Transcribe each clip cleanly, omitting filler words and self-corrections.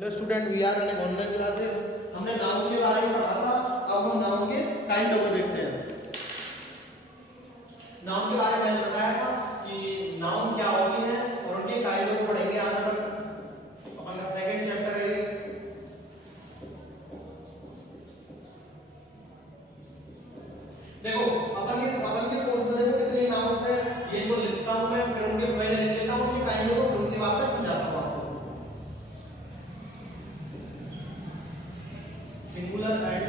Hello student, we are in online classes. हमने noun के बारे में पढ़ा था। अब हम नाउन के काइंड को देखते हैं। नाउन के बारे में मैंने बताया था कि नाउन क्या होती है और उनके काइंड को पढ़ेंगे। आज अपन का सेकंड चैप्टर है। देखो अपन के कोर्स में देखो कितने नाउन्स हैं। ये को लिखता हूं मैं, फिर उनके पहले लिख लेता हूं उनके काइंड को, फिर उनके बाद में समझाता हूं आपको। Singular and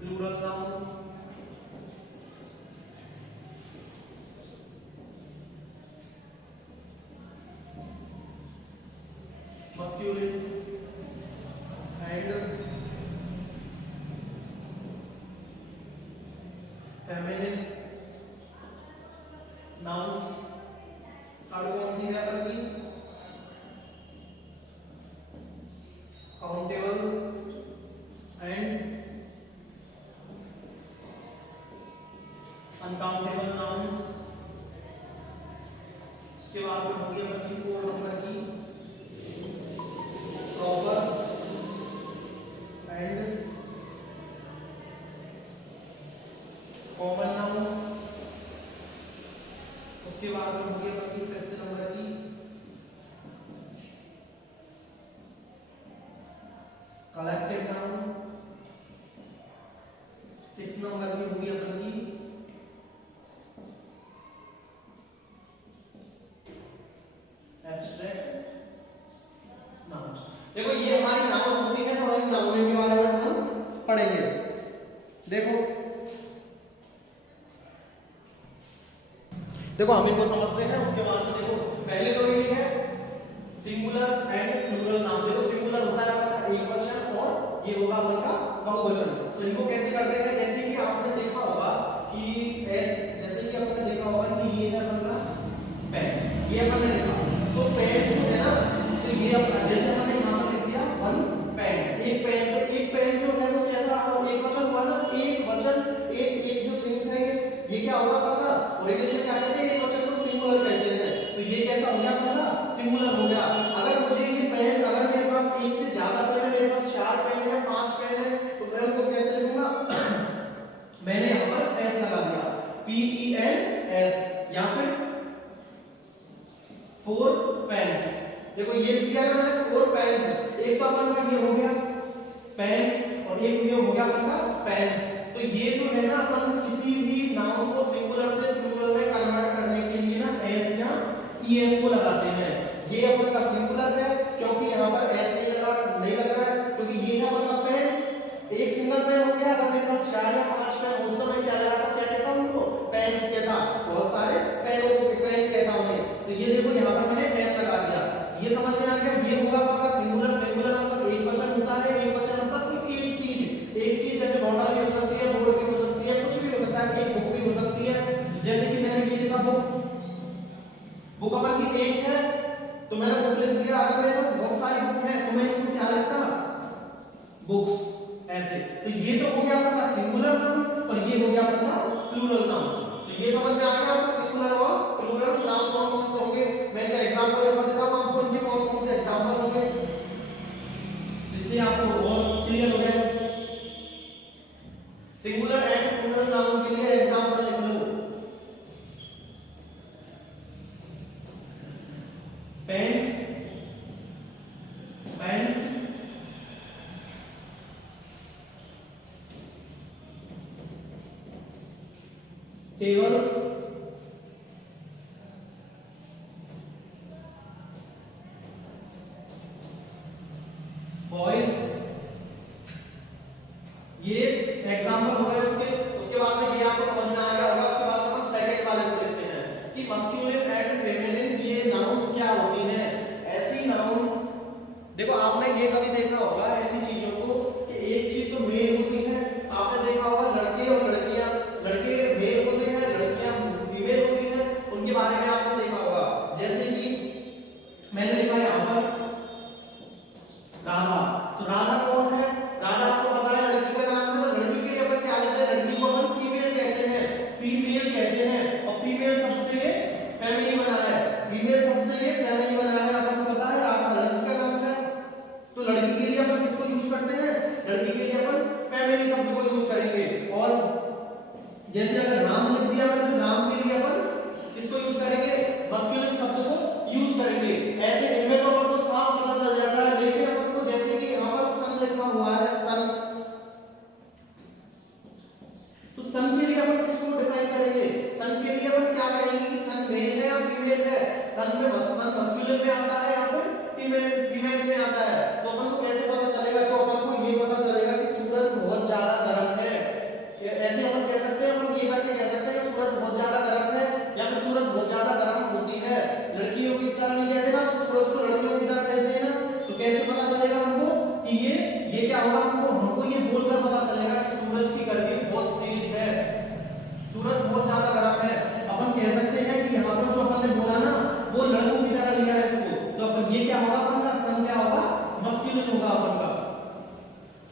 plural noun, masculine and feminine nouns. Third कौन सी है अपन की? Countable and uncountable nouns. इसके बाद में होगी अपन की 4 नंबर की प्रॉपर एंड कॉमन नाउन। उसके बाद में होगी अपन की 5th नंबर की कलेक्टिव नाउन। 6 नंबर की होगी अपन की एब्स्ट्रैक्ट नाउन्स। देखो ये हमारी नाउन होती है, तो इन नाउन के बारे में हम पढ़ेंगे। देखो हम इनको समझते हैं। उसके बाद में देखो पहले तो ये है सिंगुलर एंड प्लूरल नाउन। देखो सिंगुलर होता है आपका एक वचन और ये होगा आपका बहुवचन। तो इनको कैसे करते हैं? जैसे कि आपने देखा होगा कि जैसे कि आपने देखा होगा कि ये है आपका पेन, ये आपने देखा। तो पेन जो है ना, तो ये जैसे हमने यहां पर लिख दिया वन पेन, एक पेन। तो एक पेन जो है वो कैसा एक वचन हुआ ना, एक वचन एक जो थिंग्स है ये क्या होगा आपका? और रिलेशन क्या कहते हैं? एक वचन को सिंगुलर कहते हैं। तो ये कैसा हो गया आपका? सिंगुलर हो गया। अगर मुझे ये पेन, अगर मेरे पास एक से ज्यादा पेन है, मेरे पास 4 पेन है, 5 पेन है, तो मैं उसको कैसे लिखूंगा? मैंने यहां पर एस लगा दिया, PENS, या फिर 4 पेन्स। देखो ये लिख दिया मैंने 4 पेन्स। एक तो अपन का ये हो गया पेन और एक ये हो गया अपन का पेन्स। तो ये जो है ना, अपन किसी भी नाउन को सिंगुलर से प्लूरल में कन्वर्ट करने के लिए ना एस या ईएस को लगाते हैं। ये अपन का सिंगुलर है क्योंकि यहाँ पर एस नहीं लगा है, क्योंकि ये है अपन का पेन। एक सिंगल पेन हो गया। अगर मेरे पास 4 या 5 पेन होते तो मैं क्या लगाता? क्या कहता हूं उनको? पेन्स कहता। बहुत सारे पेनों को पेन कहता हूं मैं। तो ये देखो यहाँ पर मैंने एस लगा दिया। ये समझ में आ गया? ये होगा आपका सिंगुलर। सिंगुलर मतलब एक वचन होता है। एक वचन मतलब कोई एक चीज जैसे बॉटल भी हो सकती है, बोर्ड भी हो सकती है, कुछ भी हो सकता है, एक बुक भी हो सकती है। जैसे कि मैंने ये लिखा बुक अपन की एक है तो मैंने बुक लिख दिया। अगर मेरे पास बहुत सारी बुक है तो मैं इनको क्या लिखता? बुक्स, ऐसे। तो ये तो हो गया आपका सिंगुलर नाउन और ये हो गया आपका प्लूरल नाउन। तो ये समझ में आ गया आपका सिंगुलर और प्लूरल नाउन कौन कौन से होंगे। मैं इनका एग्जांपल देता हूं आपको, इनके कौन कौन से एग्जांपल होंगे जिससे आपको और क्लियर हो जाए। सिंगुलर एंड प्लूरल नाउन के लिए एग्जांपल लिख लो। Pen, pens, tables, boys. ये एग्जांपल हो गए उसके बाद में ये आपको समझ में आ गया होगा। उसके बाद अपन सेकंड वाले को देखते हैं कि मस्कुलिन एंड फेमिनिन ये नाउन्स क्या होती हैं। ऐसी नाउन देखो आपने ये कभी देखा होगा ऐसी चीजों को कि एक चीज तो मेल होती है। आपने देखा होगा लड़के और लड़कियां, लड़के मेल होते हैं, लड़कियां फीमेल होती हैं, उनके बारे में आपने देखा होगा। जैसे कि मैंने लिखा यहां पर राधा। तो राधा कौन है? राधा आपको पता है लड़की का नाम है। तो लड़की के लिए अपन क्या लिखते हैं? आता है या फिर फीमेल में आता है। तो अपन को कैसे पता चलेगा? तो अपन को ये पता चलेगा कि सूरज बहुत ज्यादा गर्म है। ऐसे अपन कह सकते हैं, अपन ये करके कह सकते हैं कि सूरज बहुत ज्यादा गर्म है या फिर सूरज बहुत ज्यादा गर्म होती है। लड़कियों की तरह नहीं कहते ना, तो सूरज को लड़कियों की तरह कहते हैं ना। तो कैसे पता चलेगा हमको कि ये क्या होगा? हमको ये बोलकर पता चलेगा कि सूरज की गर्मी बहुत तेज है, सूरज बहुत ज्यादा गर्म है। अपन कह सकते हैं कि यहाँ पर जो अपन ने बोला ना वो लड़कों की तरह लिया है इसको। तो अपन ये क्या होगा? अपन का सन क्या होगा? मस्कुलिन होगा अपन का।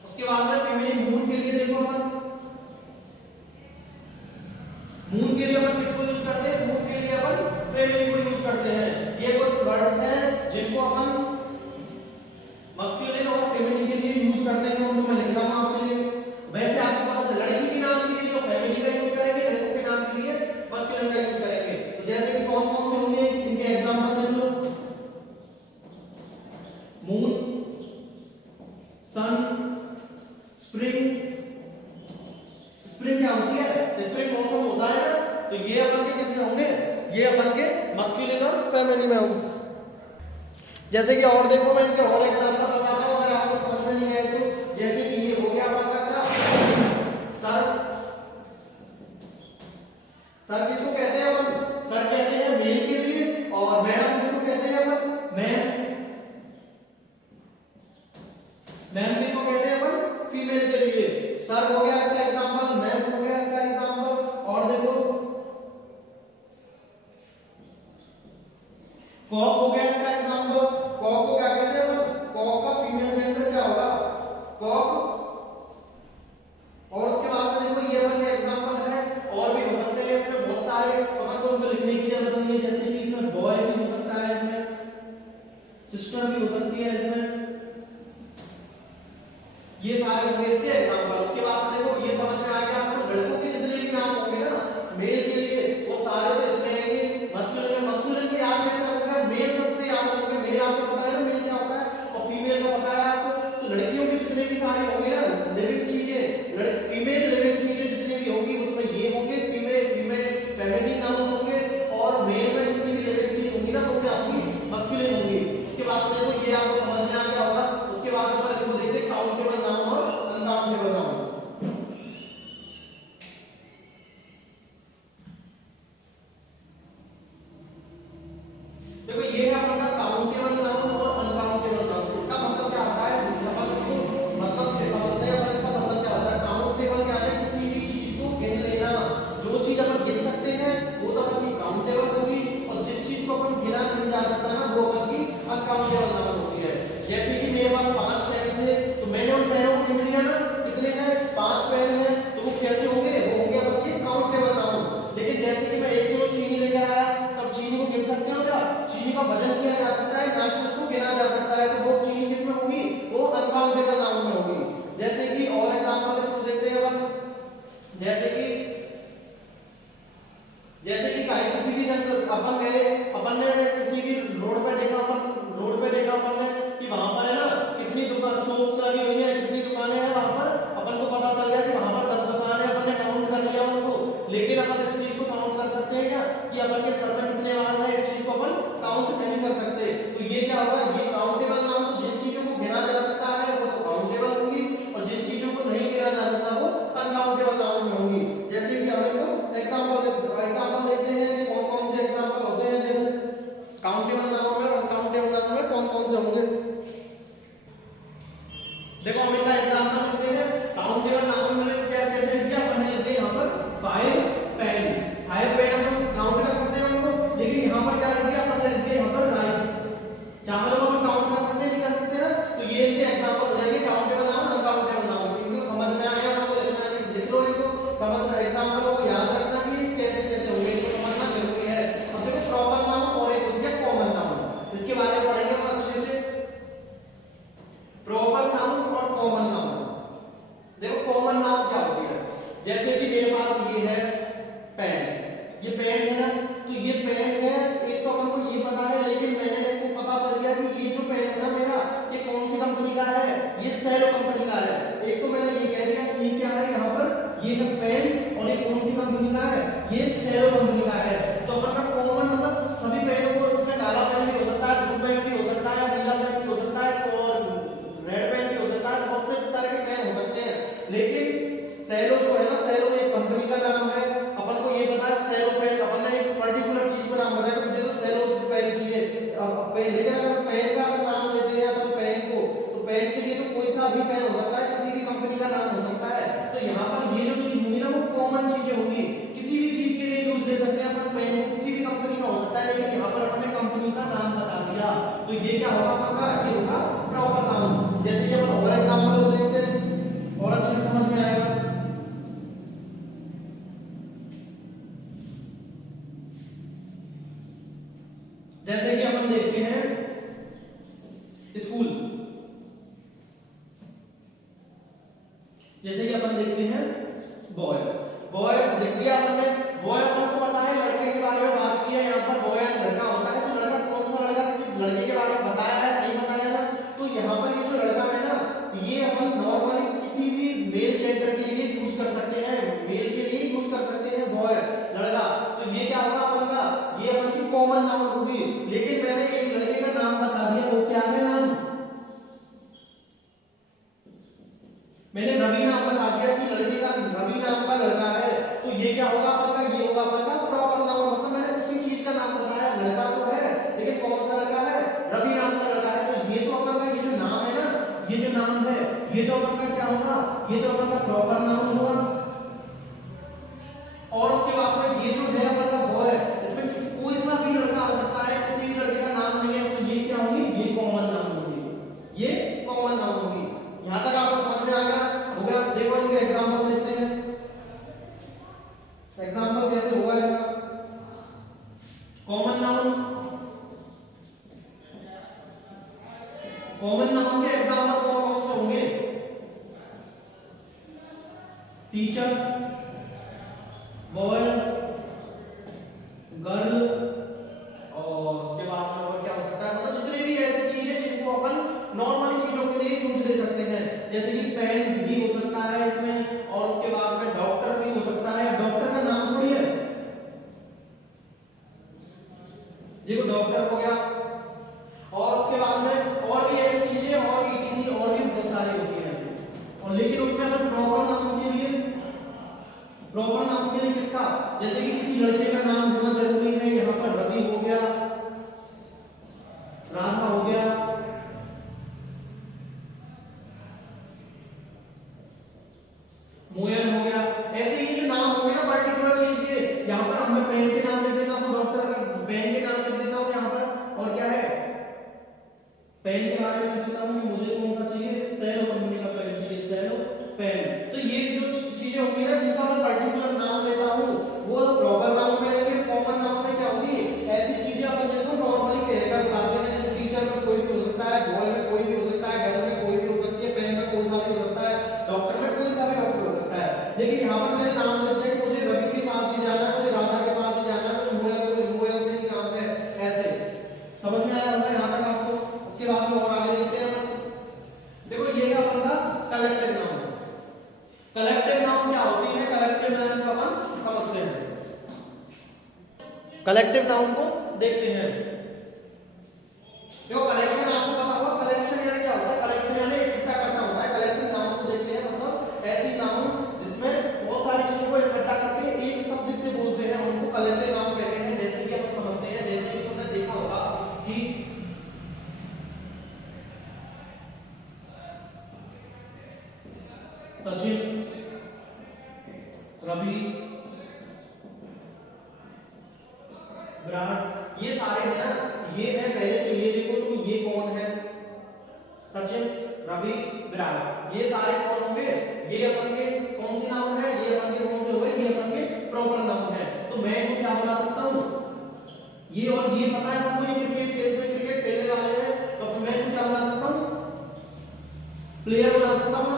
उसके बाद में फीमेल मून के लिए देखो, अपन मून के लिए अपन किसको यूज करते हैं? मून के लिए अपन फीमेल को यूज करते हैं। ये कुछ वर्ड्स हैं जिनको अपन मस्कुलिन और फेमिनिन के लिए यूज करते हैं, उनको मैं लिख रहा हूं आपके लिए। वैसे आपको पता चला लड़की के नाम के लिए तो फेमिनिन का यूज करेंगे, लड़कों के नाम के लिए मस्कुलिन का यूज करेंगे। तो जैसे कि कौन कौन से होंगे इनके एग्जांपल देख लो। मून, सन, स्प्रिंग। स्प्रिंग क्या होती है? स्प्रिंग मौसम होता है ना, तो ये अपन के किसमें होंगे? ये अपन के मस्कुलिन और फेमिनिन में होंगे। जैसे कि और देखो, मैं इनके और एग्जांपल बताता हूं, अगर आपको समझ में नहीं आए तो। जैसे कि ये हो गया अपन का क्या? सर। सर किसको कहते हैं अपन? सर कहते हैं मेल के लिए। और मैडम किसको कहते हैं अपन? मैम। मैम किसको कहते हैं अपन? फीमेल के लिए। सर हो गया इसका एग्जांपल, मैम हो गया इसका एग्जांपल। और देखो कॉक हो गया इसका एग्जांपल। कॉक को क्या कहते हैं अपन? कॉक का फीमेल जेंडर क्या होगा? कॉक। और उसके बाद में देखो ये वाले एग्जांपल है, और भी हो सकते हैं इसमें बहुत सारे, अपन को उनको लिखने की जरूरत नहीं है। जैसे कि इसमें बॉय भी हो सकता है, इसमें सिस्टर भी हो सकती है, इसमें ये सारे होंगे इसके एग्जांपल। उसके बाद में देखो ये समझ में आ गया आपको, लड़कों के जितने भी नाम होंगे ना मेल के लिए, वो सारे तो इसमें आएंगे। मस्कुलिन के याद कैसे रखोगे? मेल सबसे याद रखोगे। मेल आपको पता है ना मेल क्या होता है, और फीमेल का पता है आपको। तो लड़कियों के जितने भी सारे होंगे ना लिविंग चीजें, फीमेल लिविंग चीजें जितनी भी होंगी उसमें ये होंगे फीमेल फेमिनिन नाउन्स होंगे, और मेल में जितनी भी लिविंग चीज होंगी ना वो क्या होंगी? मस्कुलिन होंगी। उसके बाद देखो ये आपको समझ में आ गया होगा। उसके बाद ऊपर देखो देखते काउंटेबल नाउन और अनकाउंटेबल नाउन। देखो ये है अपना काउंटेबल नाउन और अनकाउंटेबल नाउन। इसका मतलब क्या होता है? अपन इसको मतलब क्या समझते हैं? अपन इसका मतलब क्या होता है? काउंटेबल क्या है? किसी भी चीज को गिन लेना। जो चीज अपन गिन सकते हैं वो तो अपन की काउंटेबल होगी, और जिस चीज को अपन गिना नहीं जा सकता ना वो अपन की अनकाउंटेबल नाउन होती है। जैसे कि मेरे पास 5 पेन थे, तो मैंने उन पेनों को गिन लिया ना, कितने हैं? 5 पेन हैं। तो वो कैसे होंगे? वो होंगे अपन के काउंटेबल नाउन। लेकिन जैसे कि मैं 1 किलो चीनी लेकर आया, तब चीनी को गिन सकते हो क्या? चीनी का वजन किया जा सकता है, ना कि उसको गिना जा सकता है। तो वो चीनी किसमें होगी? वो अनकाउंटेबल नाउन में होगी। जैसे कि और एग्जांपल देखते हैं अपन। जैसे कि किसी भी जगह अपन गए, अपन ने किसी भी रोड पे देखा अपन ने कि वहां पर है ना कितनी दुकान शॉप्स लगी हुई है, कितनी दुकानें हैं वहां पर। अपन को पता चल गया कि वहां पर 10 दुकानें, अपन ने काउंट कर लिया उनको। लेकिन अपन इस चीज को काउंट कर सकते हैं क्या कि अपन के सर में कितने बाल हैं? इस चीज को अपन काउंट नहीं कर सकते। तो ये क्या होगा? ये काउंटेबल नाउन। तो जिन चीजों को गिना जा सकता है वो तो काउंटेबल होंगी, और जिन चीजों को नहीं गिना जा सकता वो अनकाउंटेबल नाउन में होंगी। जैसे कि हम लोग एग्जांपल लेते हैं कि कौन कौन से एग्जांपल होते हैं। जैसे काउंटेबल नाउन में और अनकाउंटेबल नाउन में कौन कौन से होंगे? देखो हम इनका एग्जांपल लेते हैं। काउंटेबल नाउन में क्या कैसे लिखा? हमने लिख दिया यहां पर 5 पेन। 5 पेन हम काउंट कर सकते हैं उनको, लेकिन यहां पर क्या लिख दिया? हमने लिख दिया यहां पर राइस। चावल को हम काउंट कर सकते हैं, नहीं कर सकते हैं? तो ये इनके एग्जांपल हो जाएंगे काउंटेबल नाउन, अनकाउंटेबल नाउन। इनको समझ में आ गया तो लिखना नहीं, लिख लो इनको, समझ एग्जांपलों को याद रखना कि कैसे कैसे होंगे, इनको समझना जरूरी है। अब देखो प्रॉपर नाउन और एक होती है कॉमन नाउन। इसके बारे में पढ़ेंगे हम अच्छे से। प्रॉपर नाउन और कॉमन नाउन। देखो कॉमन नाउन क्या होती है? जैसे कि मेरे पास ये है पेन, ये पेन है ना, तो ये पेन है। एक तो अपन को ये पता है, लेकिन मैंने इसको पता चल गया कि ये जो पेन है ना मेरा, ये कौन सी कंपनी का है? ये सेलो कंपनी का है। एक तो मैंने ये कह दिया कि ये क्या है यहाँ पर, ये है पेन, और ये कौन सी कंपनी का है? ये सेलो कंपनी का है। तो अपन का कॉमन मतलब सभी पेनों को, इसमें काला पेन भी हो सकता है, ब्लू पेन पेन हो सकता है, किसी भी कंपनी का नाम हो सकता है। तो यहाँ पर ये जो चीज होंगी ना वो कॉमन चीजें होंगी, किसी भी चीज के लिए यूज ले सकते हैं अपन पेन को, किसी भी कंपनी का हो सकता है, लेकिन यहाँ पर अपने कंपनी का नाम बता दिया तो ये क्या होगा अपन का, ये होगा प्रॉपर नाउन। जैसे कि अपन और एग्जांपल देखते हैं और अच्छे से समझ में आएगा। जैसे कि अपन देखते हैं स्कूल, जैसे कि अपन देखते हैं बॉय, बॉय देख लिया आपने, बॉय अपन को पता है लड़के के बारे में बात की है, यहाँ पर बॉय लड़का होता है, तो लड़का कौन सा लड़का, किसी लड़के के बारे में बताया है नहीं बताया ना, तो यहाँ पर ये जो लड़का है ना, ये अपन नॉर्मली किसी भी मेल जेंडर के लिए यूज कर सकते हैं, मेल के लिए यूज कर सकते हैं बॉय लड़का। तो ये क्या होगा अपन का, ये अपन की कॉमन नाउन होगी। लेकिन मैंने एक लड़के का नाम बता दिया, वो क्या है नाम, मैंने रवि नाम बता दिया कि लड़के का रवि नाम का लड़का है, तो ये क्या होगा अपन का, ये होगा अपन का प्रॉपर नाउन। मतलब मैंने उसी चीज का नाम बताया, लड़का तो है लेकिन कौन सा लड़का है, रवि नाम का लड़का है, तो ये तो अपन का ये जो नाम है ना, ये जो नाम है ये तो अपन का क्या होगा, ये तो अपन का प्रॉपर नाउन होगा। और उसके बाद में ये जो है अपन का बॉय, इसमें कोई सा भी लड़का आ सकता है, किसी भी लड़के का नाम नहीं है, तो ये क्या होगी, ये कॉमन नाउन होगी, ये कॉमन नाउन होगी। यहां तक आपको समझ में आ गया हो गया। देखो इनके एग्जांपल देखते हैं, एग्जांपल कैसे होगा इनका। कॉमन नाउन, कॉमन नाउन के एग्जांपल कौन कौन से होंगे, टीचर, बॉय, गर्ल, और उसके बाद में और क्या हो सकता है, मतलब जितने भी ऐसी चीजें जिनको अपन नॉर्मली चीजों के लिए यूज ले सकते हैं, जैसे कि पेन भी हो सकता है इसमें, और उसके बाद में डॉक्टर भी हो सकता है। डॉक्टर का नाम थोड़ी है, देखो डॉक्टर हो गया, और उसके बाद में और भी ऐसी चीजें और ईटीसी और भी बहुत सारी होती है ऐसे, और लेकिन उसमें अपन प्रॉपर नाम के लिए, प्रॉपर नाम के लिए किसका, जैसे कि किसी लड़के का नाम होना जरूरी है, यहाँ पर रवि हो गया, राधा हो गया, मोयन हो गया, ऐसे ही जो नाम हो गया ना पर्टिकुलर चीज के, यहाँ पर हम पेन के नाम लिख देता हूँ, डॉक्टर का पेन के नाम लिख देता हूँ यहाँ पर, और क्या है पेन के बारे में लिख देता हूँ कि मुझे कौन सा चाहिए, सेलो कंपनी का पेन चाहिए, सेलो पेन। तो ये जो चीजें होंगी ना जिनका मैं पर्टिकुलर नाम लेता हूँ, वो प्रॉपर नाउन में लेंगे। कॉमन नाउन में क्या होगी, ऐसी चीजें अपन जिनको नॉर्मली कहकर बुलाते हैं, जैसे टीचर में कोई भी हो सकता है, बॉय में कोई भी हो सकता है, गर्ल में कोई भी हो सकती है, पेन में कोई सा भी हो सकता है, डॉक्टर में कोई सा भी डॉक्टर हो सकता है। लेकिन यहाँ पर मैंने नाम लिख दिया कि मुझे रवि के पास ही जाना है, मुझे राधा के पास ही जाना है, मुझे मोयल से ही काम है, ऐसे समझ में आया हमने यहाँ तक आपको। उसके बाद में और आगे देखते हैं, देखो ये है अपन का कलेक्टिव नाउन। कलेक्टिव नाउन क्या होती है, कलेक्टिव नाउन को अपन समझते हैं, कलेक्टिव नाउन को देखते हैं। देखो कलेक्शन आपको पता होगा, कलेक्शन यानी क्या होता है, कलेक्शन यानी इकट्ठा करना होता है। कलेक्टिव नाउन को देखते हैं, मतलब ऐसी नाउन जिसमें बहुत सारी चीजों को इकट्ठा करके एक शब्द से बोलते हैं, उनको कलेक्टिव नाउन कहते हैं। जैसे कि अपन समझते हैं, जैसे कि तुमने देखा होगा कि सचिन, रवि, विराट, ये सारे हैं ना, ये है पहले तो ये देखो तो ये कौन है, सचिन, रवि, विराट, ये सारे कौन होंगे, ये अपन के कौन सी नाउन है, ये अपन के कौन से हो गए, ये अपन के प्रॉपर नाउन है। तो मैं इनको क्या बना सकता हूँ, ये और ये पता है आपको, ये क्रिकेट खेलते हैं, क्रिकेट खेलने वाले हैं, तो मैं इनको क्या बना सकता हूँ, प्लेयर बना सकता हूँ।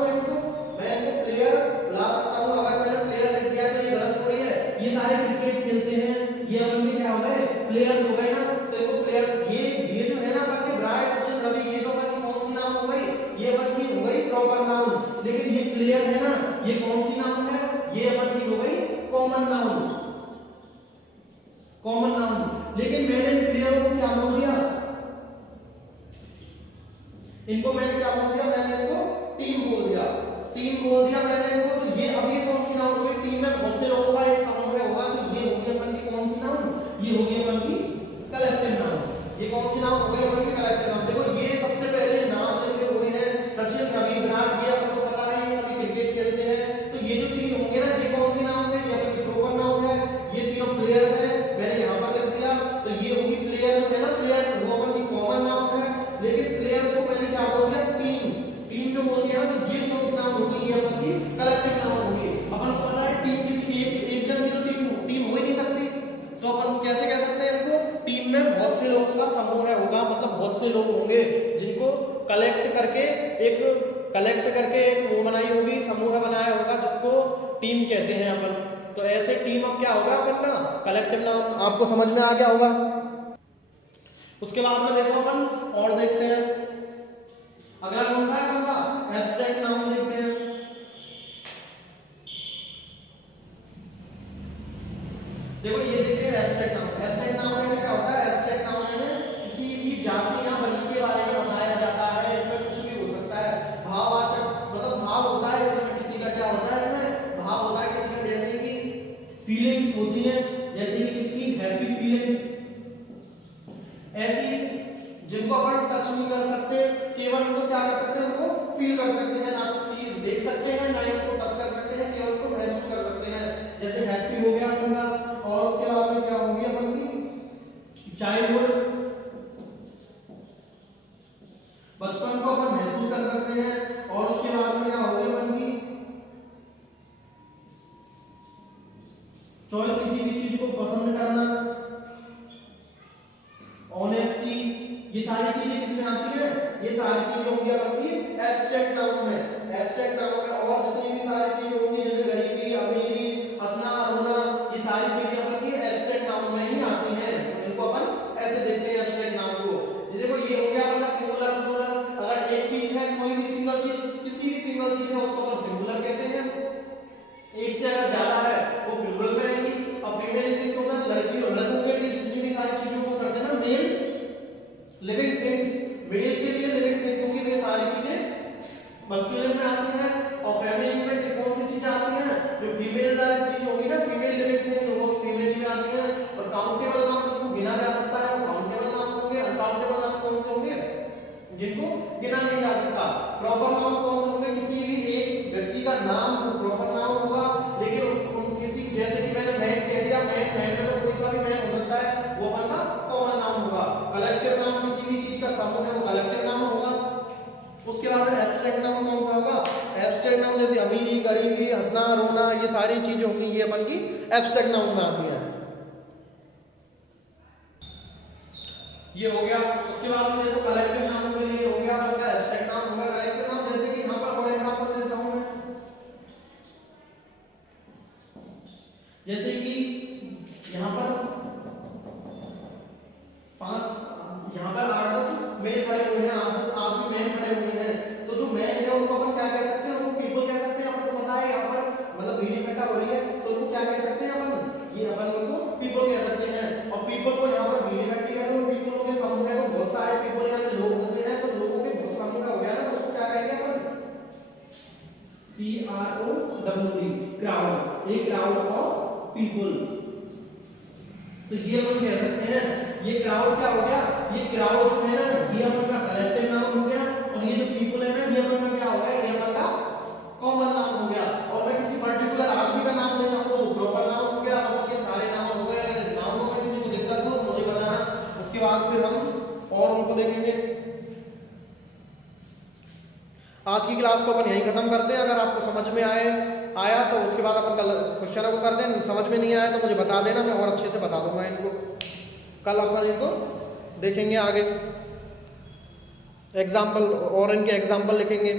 मैं इनको प्लेयर ला सकता हूँ। अगर मैंने प्लेयर लिख दिया तो ये गलत थोड़ी है, ये सारे क्रिकेट खेलते हैं, ये अपन के क्या हो गए, प्लेयर्स हो गए ना। तो देखो प्लेयर्स, ये जो है ना अपन के विराट, सचिन, रवि, ये तो अपन की कौन सी नाउन हो गई, ये अपन की हो गई प्रॉपर नाउन। लेकिन ये प्लेयर है ना, ये कौन सी नाउन है, ये अपन की हो गई कॉमन नाउन, कॉमन नाउन। लेकिन मैंने प्लेयर को क्या बोल दिया, इनको मैंने क्या बोल दिया, मैंने इनको टीम बोल दिया, टीम बोल दिया मैंने इनको। तो ये अब ये कौन सी नाउन होगी, टीम में बहुत से लोगों का एक समूह होगा, तो ये होगी अपन की कौन सी नाउन, ये होगी अपन की कलेक्टिव नाउन। ये कौन सी नाउन हो गई, अपन की कलेक्टिव नाउन। देखो ये सबसे पहले नाम लिखे हुए हैं, सचिन, रवि, विराट, से लोग होंगे जिनको कलेक्ट करके एक वो बनाई होगी, समूह बनाया होगा जिसको टीम कहते हैं अपन। तो ऐसे टीम अब क्या होगा अपन का कलेक्टिव नाउन। आपको समझ में आ गया होगा। उसके बाद में देखो अपन और देखते हैं अगला कौन सा है अपन का एब्स्ट्रैक्ट नाउन देखते हैं। देखो ये देखिए एब्स्ट्रैक्ट नाउन। एब्स्ट्रैक्ट नाउन में क्या होता है, एब्स्ट्रैक्ट नाउन में किसी भी जाति या वर्ग के बारे में बताया जाता है। इसमें कुछ भी हो सकता है, भाववाचक मतलब भाव होता है इसमें, किसी का क्या होता है इसमें भाव होता है किसी का, जैसे कि फीलिंग्स होती है, जैसे कि किसकी हैप्पी फीलिंग्स, ऐसी जिनको अपन टच नहीं कर सकते, केवल उनको क्या कर सकते हैं, उनको फील कर सकते हैं, ना तो सी देख सकते हैं ना ही उनको टच कर सकते हैं, केवल उनको महसूस कर सकते हैं। जैसे हैप्पी हो गया अपना, और उसके बाद में क्या होगी अपन की चाइल्डहुड, बचपन को अपन महसूस कर सकते हैं। और उसके बाद में क्या होगी अपन की चॉइस, किसी भी चीज को पसंद करना, ऑनेस्टी, ये सारी चीजें किसमें आती है, ये सारी चीजें होंगी अपन की एब्स्ट्रैक्ट नाउन में। एब्स्ट्रैक्ट नाउन में और जितनी भी सारी चीजें होंगी जैसे गरीबी, अमीरी, हंसना रोना, ये सारी चीजें अपन की एब्स्ट्रैक्ट नाउन में ही आती हैं। तो इनको अपन ऐसे देखते हैं एब्स्ट्रैक्ट नाउन को। ये देखो ये हो गया अपना सिंगुलर प्लूरल। अगर एक चीज है, कोई भी सिंगल चीज, किसी भी सिंगल चीज है उसको अपन सिंगुलर कहते हैं। एक से अगर ज्यादा है वो प्लूरल में आएंगी। अब फीमेल इंग्लिश होता है लड़की और लड़कों के लिए जितनी भी सारी चीजों को करते हैं ना, मेल लिविंग थिंग्स, मेल के लिए लिविंग थिंग्स होंगी, ये सारी चीजें मस्कुलिन में आती हैं। और फेमिनिन में कौन सी चीजें आती हैं, जो फीमेल चीज होगी ना, फीमेल लिविंग थिंग्स वो फीमेल में आती हैं। और काउंटेबल नाउन जिनको गिना जा सकता है वो काउंटेबल नाउन होंगे। अनकाउंटेबल नाउन कौन से होंगे, जिनको गिना नहीं जा सकता। प्रॉपर नाउन कौन से होंगे, किसी भी एक व्यक्ति का नाम प्रॉपर नाउन होगा, लेकिन किसी जैसे कि मैंने मैन कह दिया, मैन में तो कोई सा भी मैन हो सकता है, वो अपन का कॉमन नाउन होगा। कलेक्टिव नाउन किसी भी चीज का समूह है वो कलेक्टिव नाउन होगा। उसके बाद एब्स्ट्रैक्ट नाउन कौन सा होगा, एब्स्ट्रैक्ट नाउन जैसे अमीरी, गरीबी, हंसना रोना, ये सारी चीजें होंगी, ये अपन की एब्स्ट्रैक्ट नाउन में आती है। ये हो गया। उसके बाद में देखो कलेक्टिव नाउन के लिए हो गया आपका एब्स्ट्रैक्ट नाउन होगा। कलेक्टिव नाउन जैसे कि यहां पर फॉर एग्जांपल देता हूं मैं, जैसे कि यहां पर 8-10 मेल खड़े हुए हैं, 8-10 आदमी मैन खड़े हुए हैं। तो जो मैन है उनको अपन क्या कह सकते हैं, उनको पीपल कह सकते हैं। आपको पता है यहां पर मतलब भीड़ इकट्ठा हो रही है तो उनको क्या कह सकते हैं अपन, ये अपन उनको पीपल कह सकते हैं। और पीपल को यहां पर भीड़ इकट्ठी है तो पीपलों के समूह है, तो बहुत सारे पीपल यहां पे लोग होते हैं, तो लोगों के बहुत समूह हो गया ना, उसको क्या कहेंगे अपन, CROWD, crowd, a crowd of people. तो ये अपन कह सकते हैं ये क्राउड क्या हो गया, ये क्राउड जो है ना ये अपन का कलेक्टिव नाउन हो गया। और ये जो पीपल है ना ये अपन का क्या हो गया, ये अपन का कॉमन नाउन हो गया। और मैं किसी पर्टिकुलर आदमी का नाम लेता हूं तो प्रॉपर नाउन हो गया। अपन के सारे नाउन हो गए। नाउनों में किसी को दिक्कत हो तो मुझे बताना, उसके बाद फिर हम और उनको देखेंगे। आज की क्लास को अपन यहीं खत्म करते हैं। अगर आपको समझ में आया तो उसके बाद अपन कल क्वेश्चन को कर दें। समझ में नहीं आया तो मुझे बता देना, मैं और अच्छे से बता दूंगा इनको। कल अपन इनको देखेंगे आगे, एग्जाम्पल और इनके एग्जाम्पल लिखेंगे।